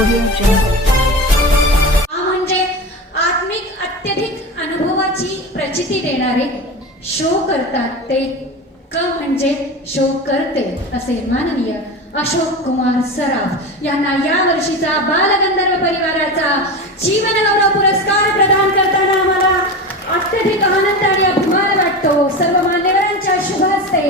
म्हणजे आत्मिक अत्यधिक अनुभवाची प्रचिती देणारे शो करतात ते क म्हणजे शो करते असे माननीय अशोक कुमार सराफ यांना या वर्षीचा बालगंधर्व परिवाराचा जीवनगौरव पुरस्कार प्रदान करताना आम्हाला अत्यधिक आनंद आणि अभिमान वाटतो। सर्व मान्यवरांच्या शुभ हस्ते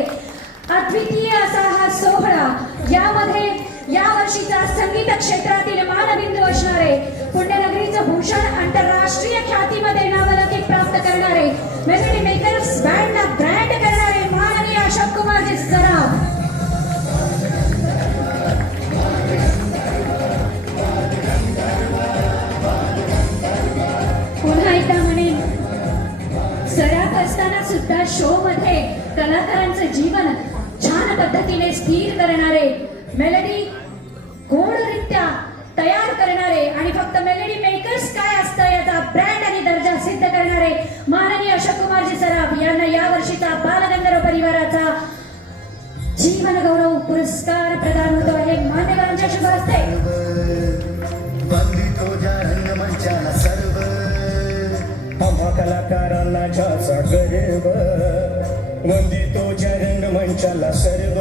अद्वितीय असा हा सोहळा, यामध्ये या वर्षीचा संगीत क्षेत्रातील मानबिंदू असणारे पुण्यनगरीचं भूषण आंतरराष्ट्रीय ख्यातीमध्ये नावलौकिक प्राप्त करणारे मेलोडी मेकर्स बँडला ब्रँड करणारे माननीय अशोक कुमारजी सराफ, पुन्हा एकदा म्हणेन सराफ असताना सुद्धा शो मध्ये कलाकारांचं जीवन छान पद्धतीने स्थिर करणारे, मेलोडी गोडरित्या तयार करणारे आणि फक्त मेलोडी मेकर्स काय असतं याचा ब्रँड आणि दर्जा सिद्ध करणारे माननीय अशोक कुमारजी सराफ यांना या वर्षीचा बालगंधर्व परिवाराचा जीवन गौरव पुरस्कार प्रदान होतो आहे। मान्यवरांच्या शुभ हस्ते आम्हा कलाकारांना ज्याचा गर्व, वंदितो ज्या रंगमंचाला सर्व,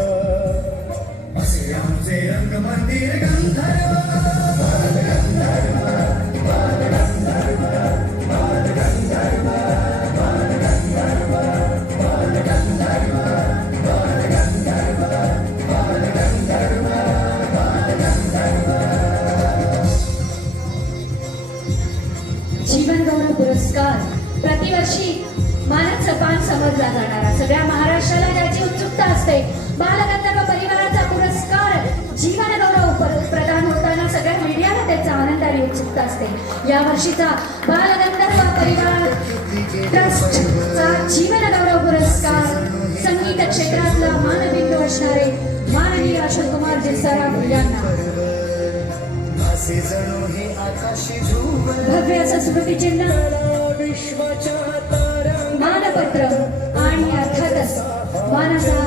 असे आमचे रंगमंदिर गंधर्व, बालगंधर्व, बालगंधर्व, बालगंधर्व, बालगंधर्व, बालगंधर्व, बालगंधर्व, बालगंधर्व, बालगंधर्व। जीवन गौरव पुरस्कार प्रतिवर्षी मानद सपान समजला जाणारा, सगळ्या महाराष्ट्राला याची उत्सुकता असते। बालगंधर्व परिवाराचा पुरस्कार जीवन गौरव प्रदान होताना सगळ्या मीडियाला त्याचा आनंद आणि उत्सुकता असते। या वर्षीचा बालगंधर्व परिवार ट्रस्टचा जीवन गौरव पुरस्कार संगीत क्षेत्रातला मानबिंदू असणारे माननीय अशोक कुमारजी सराफ यांना भव्य असं स्मृतिचिन्ह, मानपत्र आणि अर्थातच मानाचा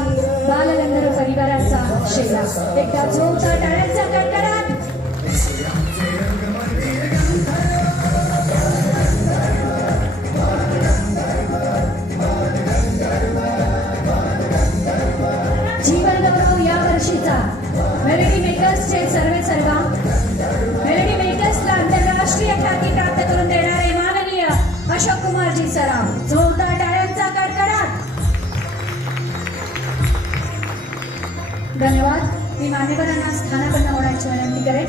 बालगंधर्व परिवाराचा शेला। एकदा जोरदार टाळ्यांचा कडकडाट। जीवन गौरव या वर्षीचा मेलोडी मेकर्सचे सर्वे सर्वा, मेलोडी मेकर्सला आंतरराष्ट्रीय ख्याती प्राप्त करून देणारे माननीय अशोक कुमारजी सराफ। जोरदार टाळ्यांचा कडकडाट। धन्यवाद। मी मान्यवरांना स्थानापन्न होण्याची विनंती करेन।